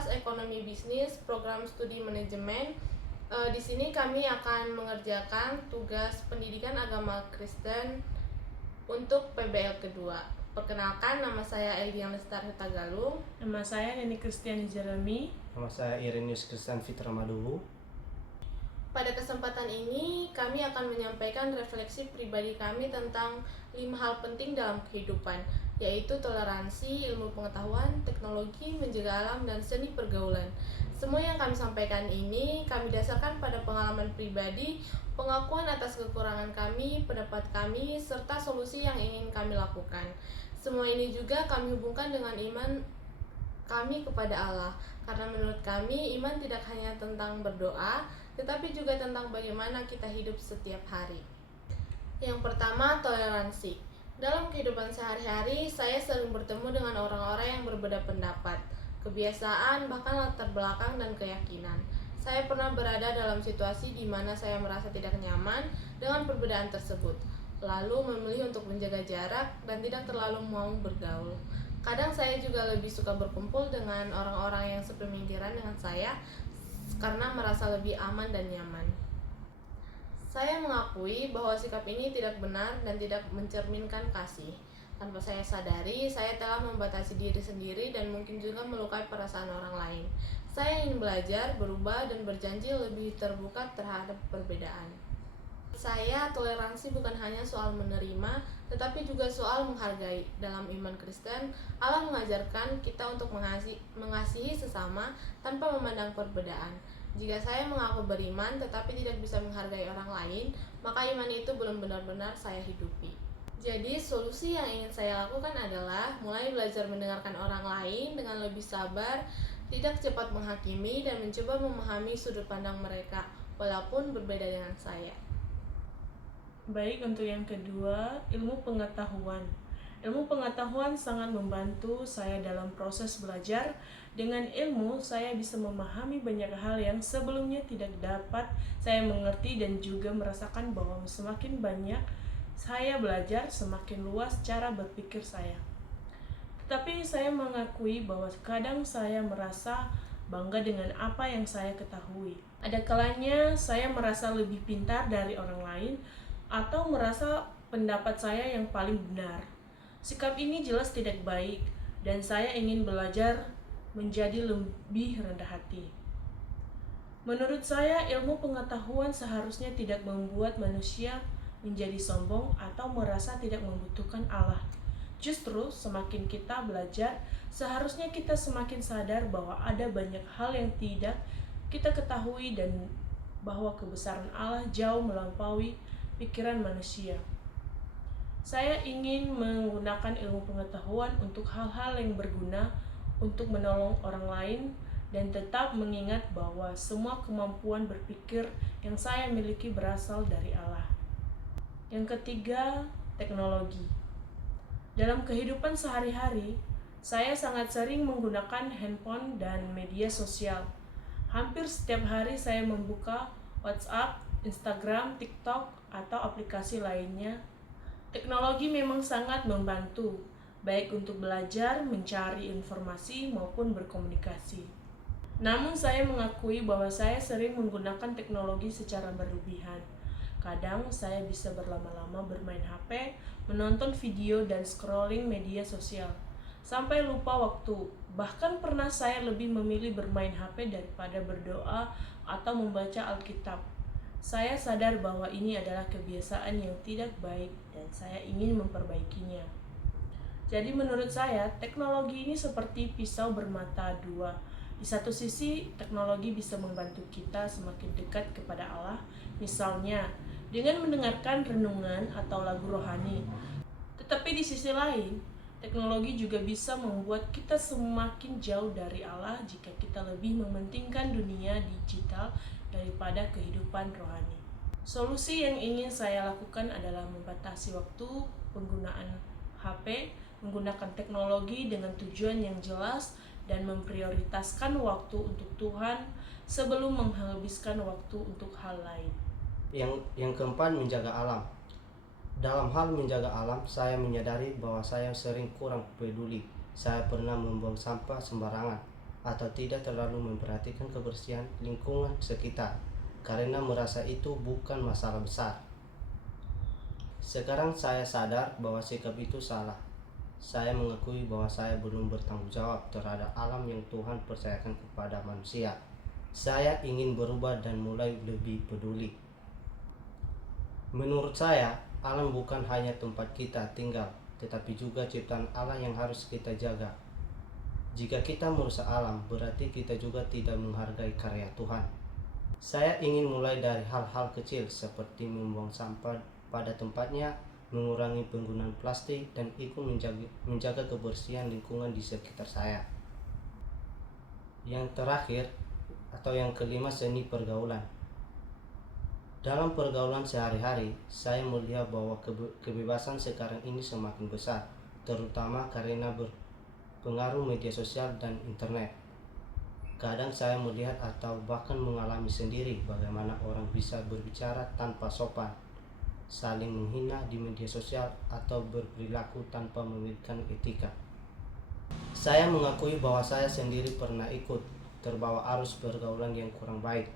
Fakultas Ekonomi Bisnis, Program Studi Manajemen. Di sini kami akan mengerjakan tugas pendidikan agama Kristen untuk PBL kedua. Perkenalkan, nama saya Eldian Lestari Tagalung. Nama saya Neni Kristiani Jeremy. Nama saya Irenius Christian Fitra Maduhu. Pada kesempatan ini, kami akan menyampaikan refleksi pribadi kami tentang 5 hal penting dalam kehidupan, yaitu toleransi, ilmu pengetahuan, teknologi, menjaga alam, dan seni pergaulan. Semua yang kami sampaikan ini kami dasarkan pada pengalaman pribadi, pengakuan atas kekurangan kami, pendapat kami, serta solusi yang ingin kami lakukan. Semua ini juga kami hubungkan dengan iman kami kepada Allah, karena menurut kami iman tidak hanya tentang berdoa, tetapi juga tentang bagaimana kita hidup setiap hari. Yang pertama, toleransi. Dalam kehidupan sehari-hari, saya sering bertemu dengan orang-orang yang berbeda pendapat, kebiasaan, bahkan latar belakang dan keyakinan. Saya pernah berada dalam situasi di mana saya merasa tidak nyaman dengan perbedaan tersebut, lalu memilih untuk menjaga jarak dan tidak terlalu mau bergaul. Kadang saya juga lebih suka berkumpul dengan orang-orang yang sepemikiran dengan saya karena merasa lebih aman dan nyaman. Saya mengakui bahwa sikap ini tidak benar dan tidak mencerminkan kasih. Tanpa saya sadari, saya telah membatasi diri sendiri dan mungkin juga melukai perasaan orang lain. Saya ingin belajar, berubah, dan berjanji lebih terbuka terhadap perbedaan. Saya toleransi bukan hanya soal menerima, tetapi juga soal menghargai. Dalam iman Kristen, Allah mengajarkan kita untuk mengasihi sesama tanpa memandang perbedaan. Jika saya mengaku beriman tetapi tidak bisa menghargai orang lain, maka iman itu belum benar-benar saya hidupi. Jadi solusi yang ingin saya lakukan adalah mulai belajar mendengarkan orang lain dengan lebih sabar, tidak cepat menghakimi, dan mencoba memahami sudut pandang mereka walaupun berbeda dengan saya. Baik, untuk yang kedua, ilmu pengetahuan. Ilmu pengetahuan sangat membantu saya dalam proses belajar. Dengan ilmu, saya bisa memahami banyak hal yang sebelumnya tidak dapat saya mengerti dan juga merasakan bahwa semakin banyak saya belajar, semakin luas cara berpikir saya. Tetapi saya mengakui bahwa kadang saya merasa bangga dengan apa yang saya ketahui. Ada kalanya saya merasa lebih pintar dari orang lain atau merasa pendapat saya yang paling benar. Sikap ini jelas tidak baik dan saya ingin belajar menjadi lebih rendah hati. Menurut saya, ilmu pengetahuan seharusnya tidak membuat manusia menjadi sombong atau merasa tidak membutuhkan Allah. Justru semakin kita belajar, seharusnya kita semakin sadar bahwa ada banyak hal yang tidak kita ketahui dan bahwa kebesaran Allah jauh melampaui pikiran manusia. Saya ingin menggunakan ilmu pengetahuan untuk hal-hal yang berguna untuk menolong orang lain dan tetap mengingat bahwa semua kemampuan berpikir yang saya miliki berasal dari Allah. Yang ketiga, teknologi. Dalam kehidupan sehari-hari, saya sangat sering menggunakan handphone dan media sosial. Hampir setiap hari saya membuka WhatsApp, Instagram, TikTok, atau aplikasi lainnya. Teknologi memang sangat membantu, baik untuk belajar, mencari informasi, maupun berkomunikasi. Namun saya mengakui bahwa saya sering menggunakan teknologi secara berlebihan. Kadang saya bisa berlama-lama bermain HP, menonton video, dan scrolling media sosial, sampai lupa waktu. Bahkan pernah saya lebih memilih bermain HP daripada berdoa atau membaca Alkitab. Saya sadar bahwa ini adalah kebiasaan yang tidak baik dan saya ingin memperbaikinya. Jadi menurut saya, teknologi ini seperti pisau bermata dua. Di satu sisi, teknologi bisa membantu kita semakin dekat kepada Allah, misalnya dengan mendengarkan renungan atau lagu rohani. Tetapi di sisi lain, teknologi juga bisa membuat kita semakin jauh dari Allah jika kita lebih mementingkan dunia digital daripada kehidupan rohani. Solusi yang ingin saya lakukan adalah membatasi waktu penggunaan HP, menggunakan teknologi dengan tujuan yang jelas, dan memprioritaskan waktu untuk Tuhan sebelum menghabiskan waktu untuk hal lain. Yang keempat, menjaga alam. Dalam hal menjaga alam, saya menyadari bahwa saya sering kurang peduli. Saya pernah membuang sampah sembarangan. atau tidak terlalu memperhatikan kebersihan lingkungan sekitar karena merasa itu bukan masalah besar. Sekarang saya sadar bahwa sikap itu salah. Saya mengakui bahwa saya belum bertanggung jawab terhadap alam yang Tuhan percayakan kepada manusia. Saya ingin berubah dan mulai lebih peduli. Menurut saya, alam bukan hanya tempat kita tinggal, tetapi juga ciptaan Allah yang harus kita jaga. Jika kita merusak alam, berarti kita juga tidak menghargai karya Tuhan. Saya ingin mulai dari hal-hal kecil seperti membuang sampah pada tempatnya, mengurangi penggunaan plastik, dan ikut menjaga kebersihan lingkungan di sekitar saya. Yang terakhir atau yang kelima, seni pergaulan. Dalam pergaulan sehari-hari, saya melihat bahwa kebebasan sekarang ini semakin besar, terutama karena berpengaruh media sosial dan internet. Kadang saya melihat atau bahkan mengalami sendiri bagaimana orang bisa berbicara tanpa sopan, saling menghina di media sosial, atau berperilaku tanpa memiliki etika. Saya mengakui bahwa saya sendiri pernah ikut terbawa arus pergaulan yang kurang baik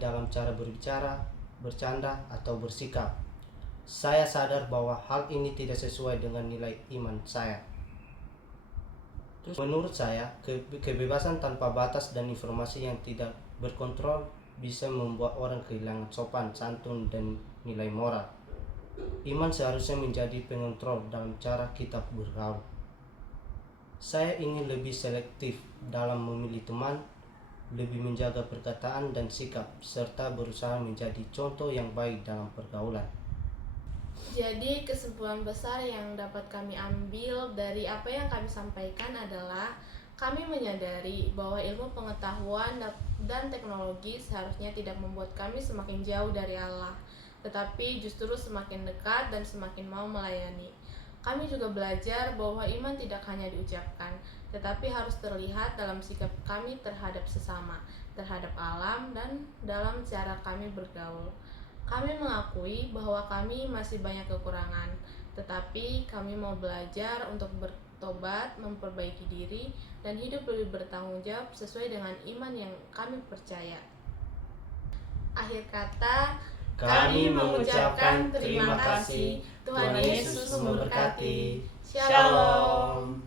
dalam cara berbicara, bercanda, atau bersikap. Saya sadar bahwa hal ini tidak sesuai dengan nilai iman saya. Menurut saya, kebebasan tanpa batas dan informasi yang tidak berkontrol bisa membuat orang kehilangan sopan, santun, dan nilai moral. Iman seharusnya menjadi pengontrol dalam cara kita bergaul. Saya ingin lebih selektif dalam memilih teman, lebih menjaga perkataan dan sikap, serta berusaha menjadi contoh yang baik dalam pergaulan. Jadi kesimpulan besar yang dapat kami ambil dari apa yang kami sampaikan adalah kami menyadari bahwa ilmu pengetahuan dan teknologi seharusnya tidak membuat kami semakin jauh dari Allah, tetapi justru semakin dekat dan semakin mau melayani. Kami juga belajar bahwa iman tidak hanya diucapkan, tetapi harus terlihat dalam sikap kami terhadap sesama, terhadap alam, dan dalam cara kami bergaul. Kami mengakui bahwa kami masih banyak kekurangan, tetapi kami mau belajar untuk bertobat, memperbaiki diri, dan hidup lebih bertanggung jawab sesuai dengan iman yang kami percaya. Akhir kata, kami mengucapkan terima kasih. Tuhan Yesus memberkati. Shalom.